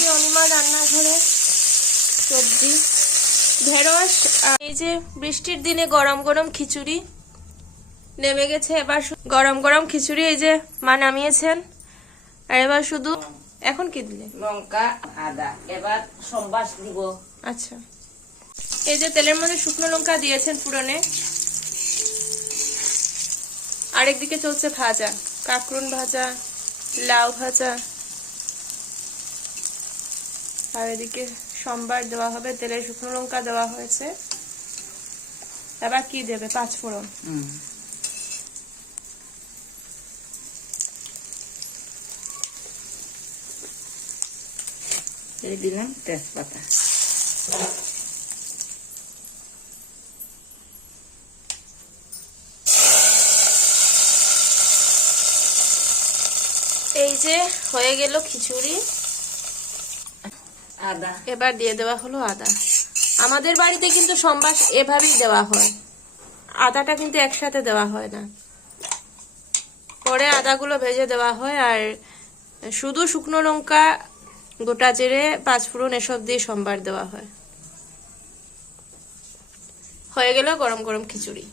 আজকে অনিমা রান্নাঘরে সবজি ঢেঁড়স। এই যে বৃষ্টির দিনে গরম গরম খিচুড়ি নেমে গেছে। এবার গরম গরম খিচুড়ি এই যে মা নামিয়েছেন। আর এবার শুধু এখন কি দিলে? লঙ্কা আদা। এবার সম্বাস দিব। আচ্ছা, এই যে তেলের মধ্যে শুকনো লঙ্কা দিয়েছেন পুরনে। আরেকদিকে চলছে ভাজা, কাঁকরুন ভাজা, লাউ ভাজা। আর এদিকে সম্বার দেওয়া হবে, তেলে শুকনো লঙ্কা দেওয়া হয়েছে। এবার কি দেবে? পাঁচফোড়ন। এই দিলাম তেজপাতা। এই যে হয়ে গেল খিচুড়ি। আদা এবার দিয়ে দেওয়া হলো আদা। আমাদের বাড়িতে কিন্তু সম্বাস এভাবেই দেওয়া হয়, আদাটা কিন্তু একসাথে দেওয়া হয় না, পরে আদাগুলো ভেজে দেওয়া হয়। আর শুধু শুকনো লঙ্কা, গোটা জিরে, পাঁচফোড়ন এসব দিয়ে সম্বার দেওয়া হয়। হয়ে গেল গরম গরম খিচুড়ি।